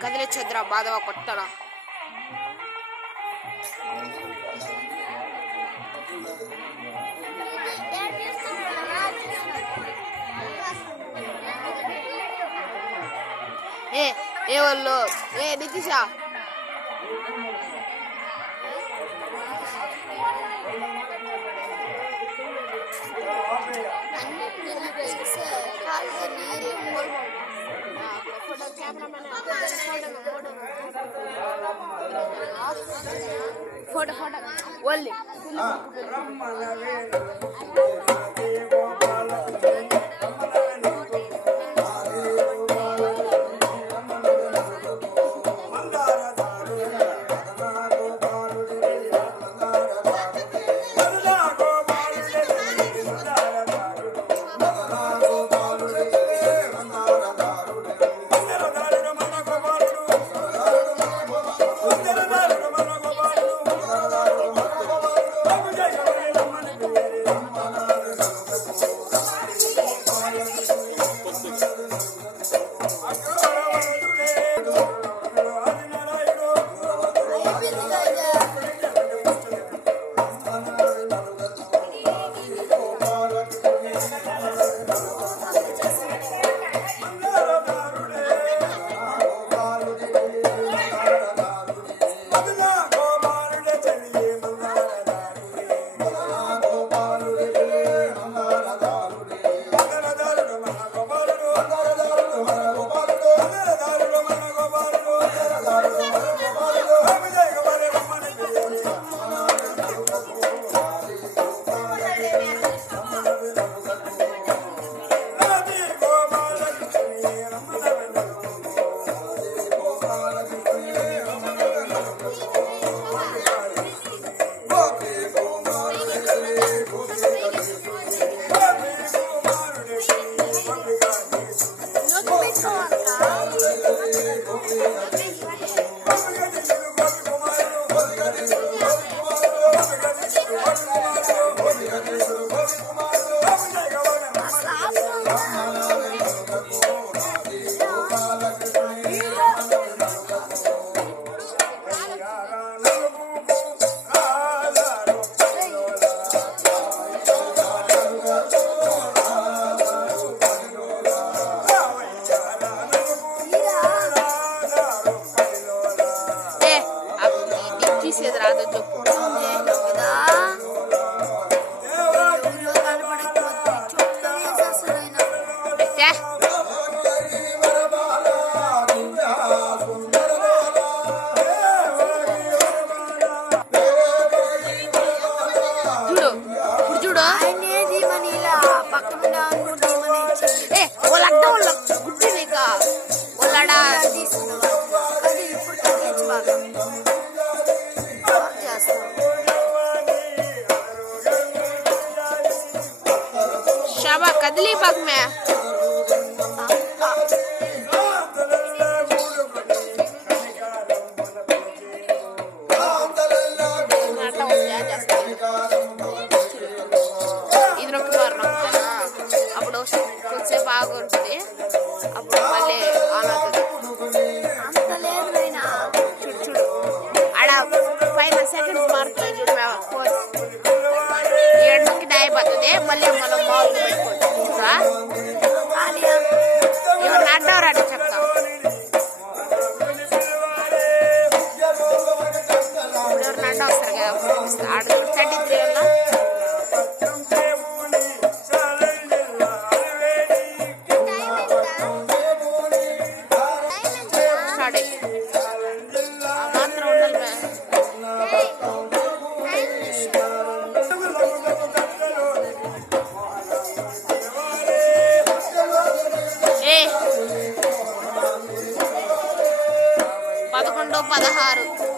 కదిలిచ్చేద్రా బాధగా కొట్టరా. ఏ వాళ్ళు నితీషా ఫోటో ఫోటో ఓన్లీ कदली पग में అప్పుడు కొంచెంసేపు ఆగుంటుంది అప్పుడు మళ్ళీ ఆన్ అవుతుంది అంత లేదు నాయనా చూడు చూడు ఆడ పైన సెకండ్స్ మారుతుంది చూడు ఎండుకి అయిపోతుంది మళ్ళీ మనం మామూలుగా పెట్టుకుంటాం చూడరా ఎవరు అడ్డవరాట చెప్తాం ఎవరు అడ్డ వస్తారు కదా ఆడ 33 వల్ల 6.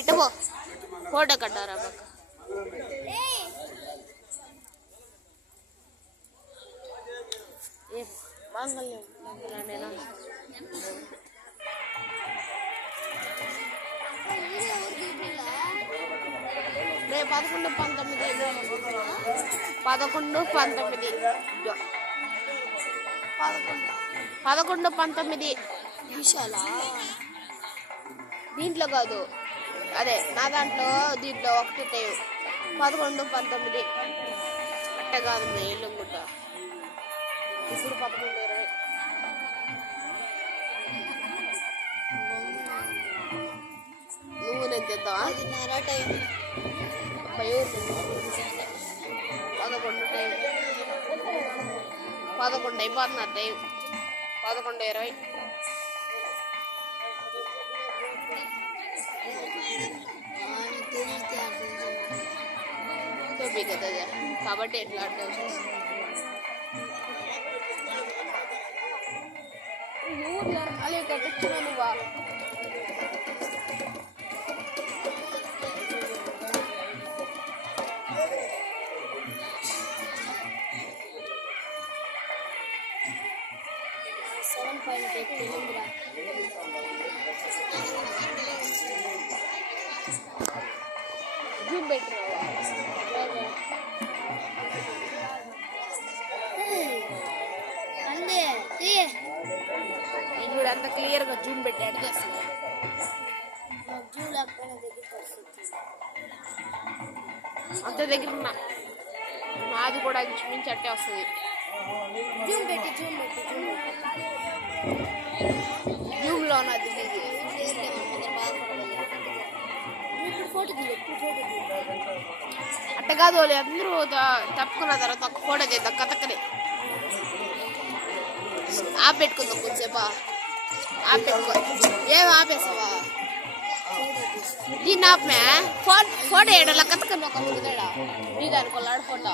ఇట్టపో ఫోటో కట్టారా పక్క మాంగళ్యం రే 11, 19 నిమిషాలా దీంట్లో కాదు అదే నా దాంట్లో దీంట్లో 1 టైం 11, 19 అట్ట కాదు మీ ఇల్లు గుట్ట ఇప్పుడు 11, 20 నువ్వు నేను తెద్దావా 10:30 టైం 11 టైం 11 అయిపోతున్నా టైం 11:20 కదా కాబట్టి ఎట్లా ఆడతావు అలే కట్టించిన నువ్వా జూమ్ పెట్టినావా ఇప్పుడు అంత క్లియర్గా జూమ్ పెట్టి అడిగి వస్తుంది అంత దగ్గర ఉన్నా నాది కూడా మించి అట్టే వస్తుంది జూమ్లో ఉన్నది అట్ట కాదు వాళ్ళు అందరూ తప్పుకున్న తర్వాత ఒక ఫోటో చేద్దాం కథకనే ఆపెట్టుకుందాం కొంచెంసేపా ఆపెట్టుకో ఏం ఆపేసావా దీన్ని ఆపమే ఫోటో వేయడం కథకని ఒక ముందుడా నీకు అనుకోలేడు ఫోటో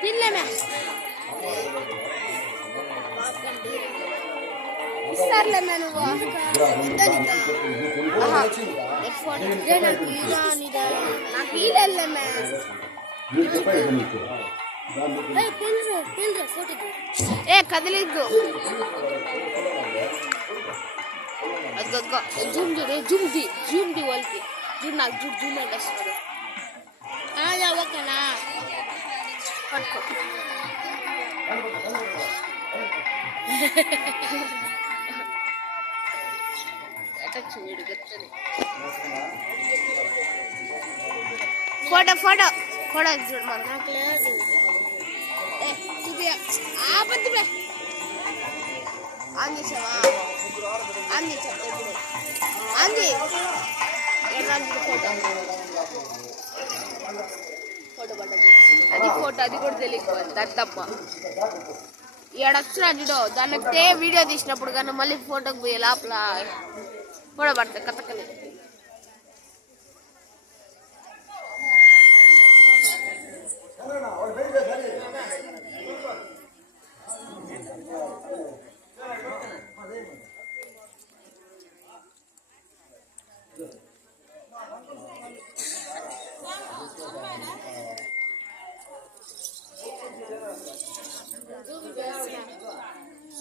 తినలేమే ఇస్తారులేమే నువ్వు నాకు ఈడలేమే ఏ కదిలిద్దు అదిగో జూమ్ ది వాళ్ళకి జూమ్ నాకు జూమ్ అంటే వస్తుంది ఓకేనా పట్టుకో చూడు ఫోటో చూడు మరి నాకు లేదు చూపి ఆపద్ది ఆన్ చేసావా ఆన్ చేసా ఇప్పుడు ఆంది ఫోటో పడ్డది అది ఫోటో అది కూడా తెలియకపోయింది దాని తప్ప ఏడొచ్చినా చూడు దానికి వీడియో తీసినప్పుడు కానీ మళ్ళీ ఫోటోకి పోయి లోపల ఫోటో పడతాయి కథకని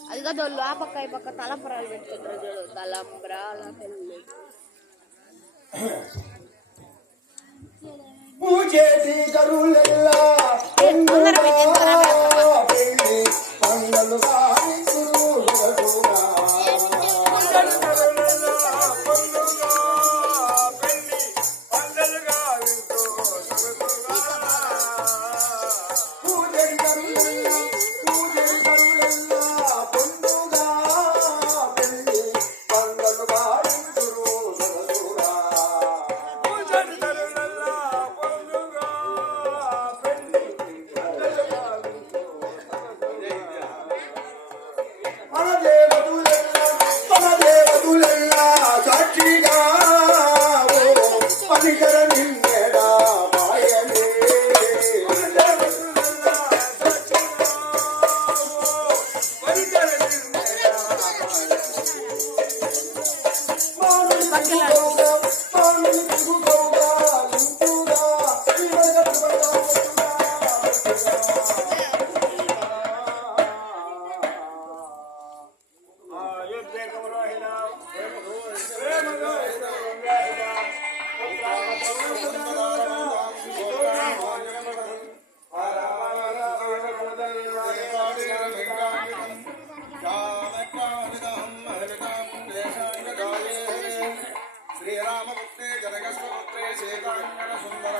అది కాదు వాళ్ళు ఆ పక్క ఈ పక్క తలంబరాలు పెట్టుకుంటారు చూడు తలంబరాల పెళ్ళి శ్రీరామపుత్రే జనకస్తపుత్రే సీతాంగన సుందర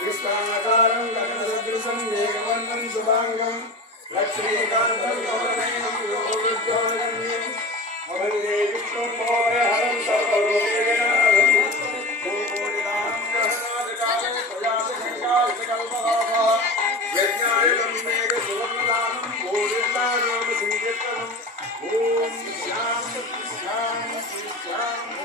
కృష్ణాకారం గగనసదృశం మేఘవర్ణం శుభాంగం లక్ష్మీకాంతం కమలనయనం యోగోద్యోగన్యం వందే విష్ణుమోహరం సర్వలోకేనాథం భూకోటిదానం గ్రహణాదికాలం ప్రయాసగంగాల్పకల్పదాభ యజ్ఞాయుధం మేఘ సువర్ణదానం భూరిల్లారోగ సంకీర్తనం ఓం శాంతి శాంతి శాంతి.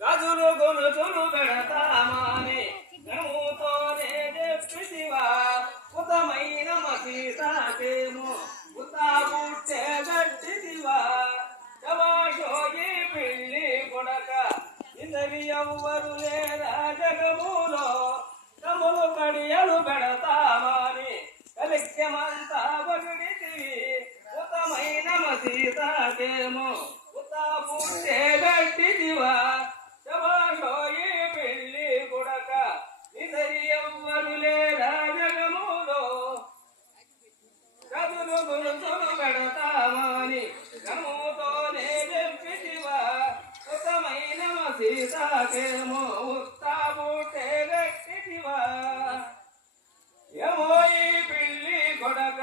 గజులు గొలుసులు పెడతామని గముతోనే చెప్పితివా ఉతమైన మసీతాకేమో ఉతా పుట్టే గట్టిదివా శబాషోయి పిల్లి కొడక ఇందరి ఎవ్వరు లేరా జగములో కములు కడియలు పెడతామని కలిక్యమంతా బగిడితివి ఉతమైన మసీతాకేమో ఉతా పుట్టే గట్టిదివా శబాషోయి పిల్లి కొడక ఇందరి ఎవ్వరు లేరా జగములో గదులు గొలుసులు పెడతామని గముతోనే చెప్పితివా సుఖమైన సీతాకేమో ఉత్తా బుట్టే గట్టితివా ఏమోయి పిల్లి కొడక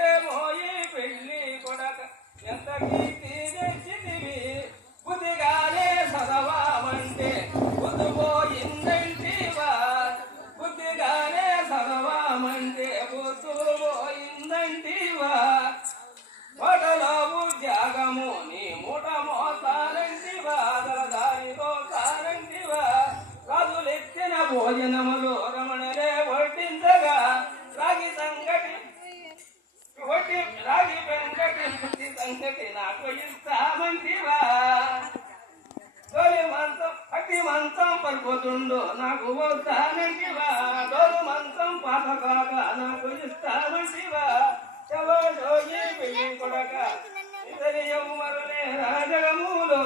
ఏమోయి పిల్లి కొడక ఎంత కీర్తి తెచ్చితివి బుద్ధిగానే చదవామంటే బుద్ధుపోయిందంటివా బుద్ధిగానే చదవామంటే బుద్ధుపోయిందంటివా పొటలో ఉద్యోగము నీ మూట మోసానంటివా దానితో సానంటివా రాజులెత్తిన భోజనములు రమణలే వడ్డించగా రాగి సంగటి రాగి వెంకటి బుద్ధి సంగటి నాకు ఇస్తామంటివా తొలి మంచం అట్టి మంచం పడిపోతుండు నాకు వస్తానంటివా తోలు మంచం పాతకాక నాకు ఇస్తామంటివా శవోషోయి పిల్లి కొడక ఇతని ఎవ్వరులే రాజగములో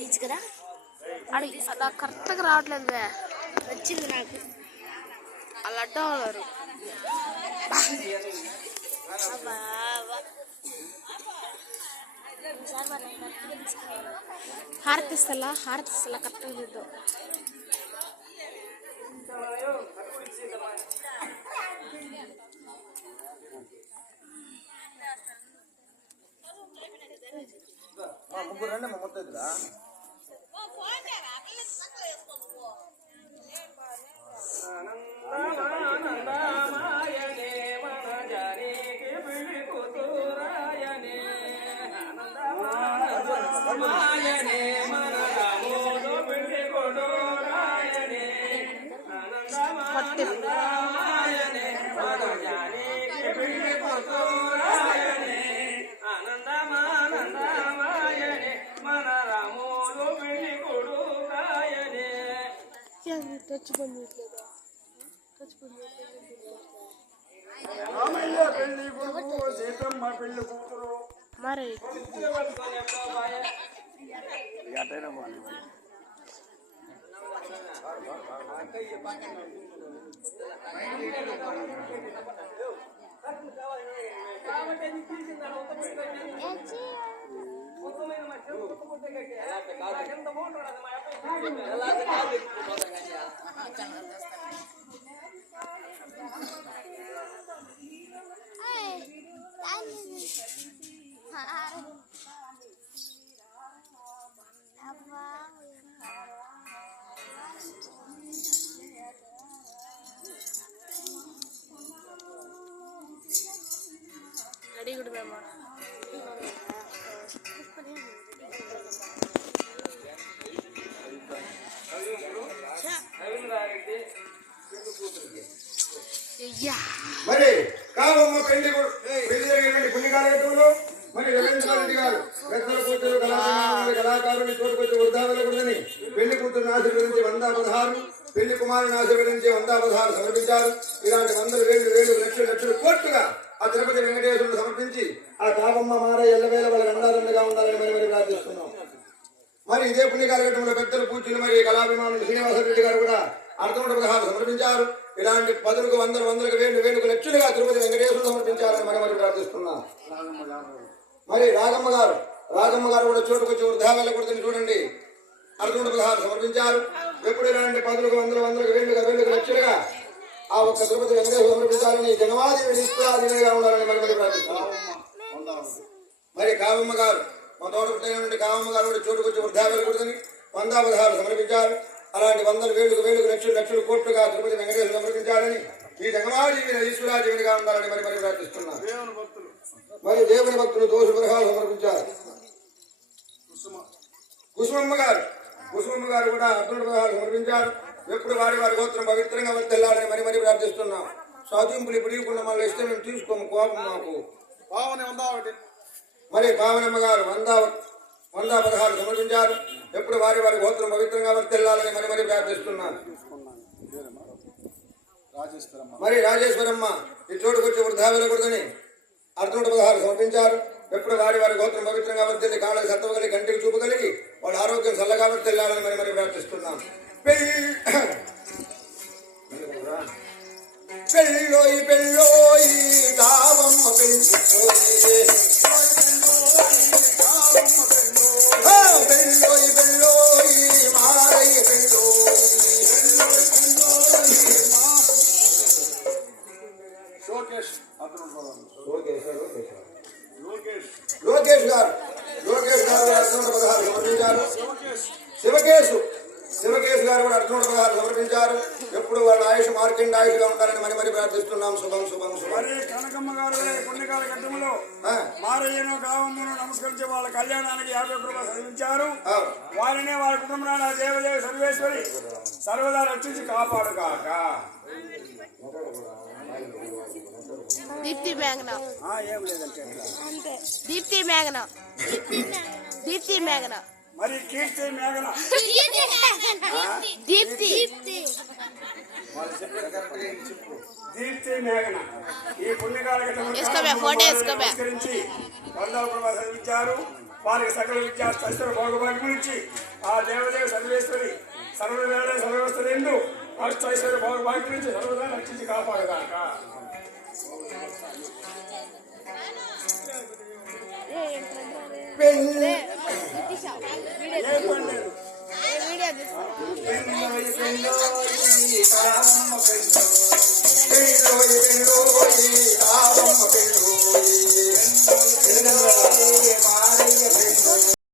తీసుకురా అడి నాకు కరెక్ట్గా రావట్లేదు వచ్చింది నాకు అలా అడ్డవారు హారతిస్తలా కరెక్ట్గా చూద్దాం ముగ్గురు రండి మా మొత్తం ఇద్దరా ఆనందమాయనే మన జానకి పెళ్లి కూతురాయనే ఆనందమాయనే మన రాముడు పెళ్లి కొడురాయనే ఆనందమాయనే మన జానకి పెళ్లి కూతురాయనే ఆనందమాయనే మన రాముడు పెళ్లి కొడురాయనే రామయ్య పెళ్లి కొడుకు సీతమ్మ పెళ్లి కూతురు మరి అటైనా బాగుంది రెడీ కూడా మేము మరి కావమ్మ పెళ్లి జరిగినటువంటి పుణ్య కార్యక్రమంలో మరి రవీంద్ర రెడ్డి గారు పెద్దల కూతురు కళాకారుని తోడుకొచ్చి వృద్ధావలకూడదని పెళ్లి కూతురుని ఆశీర్వదించి 116 పెళ్లి కుమారుని ఆశీర్వదించి 116 సమర్పించారు. ఇలాంటి 100,000 లక్షలు కోట్లుగా ఆ తిరుపతి వెంకటేశ్వరుడు సమర్పించి ఆ కావమ్మ మార ఎల్లవేళ వాళ్ళకి అండాదండగా ఉండాలని మరి ప్రార్థిస్తున్నాం. మరి ఇదే పుణ్య కార్యక్రమంలో పెద్దలు పూజలు మరి కళాభిమానులు శ్రీనివాసరెడ్డి గారు కూడా 116 సమర్పించారు. ఇలాంటి 10లకు 100లకు 1000 లక్షలుగా తిరుపతి వెంకటేశ్వరుడు సమర్పించాలని మరి ప్రార్థిస్తున్నాం. మరి రాగమ్మ గారు కూడా చోటుకొచ్చి వృద్ధావలకూడదని చూడండి 116 సమర్పించారు. ఎప్పుడు ఇలాంటి 10లకు 100లకు 1000 లక్షలుగా ఆ ఒక్క తిరుపతి వెంకటేశ్వరుడు సమర్పించాలని జనవాదేవి నిష్ఠాదేవిగా ఉండాలని మరి ప్రార్థిస్తున్నాం. మరి కావమ్మ గారు మా తోటపుట్టైనటువంటి కావమ్మ గారు కూడా చోటుకొచ్చి వృద్ధావలకూడదని 116 సమర్పించారు. అలాంటి 100,000 లక్షలు కోట్లుగా తిరుపతి వెంకటేశ్వరుడు సమర్పించాలని ఈ జగమాదేవి ఈశ్వరాదేవిగా ఉండాలని మరి ప్రార్థిస్తున్నారు. మరి దేవుని భక్తులు దోష గృహాలు సమర్పించారు. కుసుమమ్మ గారు కూడా 116 సమర్పించారు. ఎప్పుడు వారి గోత్రం పవిత్రంగా వర్తిల్లాలని మరి ప్రార్థిస్తున్నాం. సాధింపులు ఇప్పుడు ఇవ్వకుండా మళ్ళీ ఇష్టం మేము తీసుకోము, కోపం మాకు. మరి పావనమ్మ గారు 116 సమర్పించారు. ఎప్పుడు వారి గోత్రం పవిత్రంగా వర్తిల్లాలని మరి ప్రార్థిస్తున్నారు. మరి రాజేశ్వరమ్మ ఈ చోటుకొచ్చి వృద్ధావలకూడదని 116 సమర్పించారు. ఎప్పుడు వారి గోత్రం పవిత్రంగా వర్తిల్లి కాళ్ళకి సత్వ కలిగి కంటికి చూపు కలిగి వాళ్ళ ఆరోగ్యం చల్లగా వర్తిల్లాలని మరి ప్రార్థిస్తున్నాం. పెళ్ళోయి కావమ్మ పెళ్ళోయి మారయ్య లోకేష్ గారు 116 సమర్పించారు. శివకేశ్ గారు కూడా 116 సమర్పించారు. ఎప్పుడు వాళ్ళ ఆయుష్ మార్కెండ్ ఆయుష్గా ఉండాలని మరి ప్రార్థిస్తున్నాం. శుభం. కనకమ్మ గారు పుణ్యకాల ఘట్టంలో మారయ్యను కావమ్మను నమస్కరించి వాళ్ళ కళ్యాణానికి 50 రూపాయలు చదివించారు. వారినే వారి కుటుంబాన్ని దేవదేవి సర్వేశ్వరి సర్వదా రక్షించి కాపాడు కాక. దీప్తి మేఘన మరి కీర్తి మేఘన దీప్తి మేఘన ఈ పుణ్యకాల ఘట్టంలో చదివించారు. వారికి సకల విద్యా భోగభాగ్యం నుంచి ఆ దేవదేవ సర్వేశ్వరి సర్వవేళ సర్వస్థలు ఎందు అష్టైశ్వర్య భాగ్యం నుంచి సర్వదా రక్షించి కాపాడుగాక. పెళ్ళి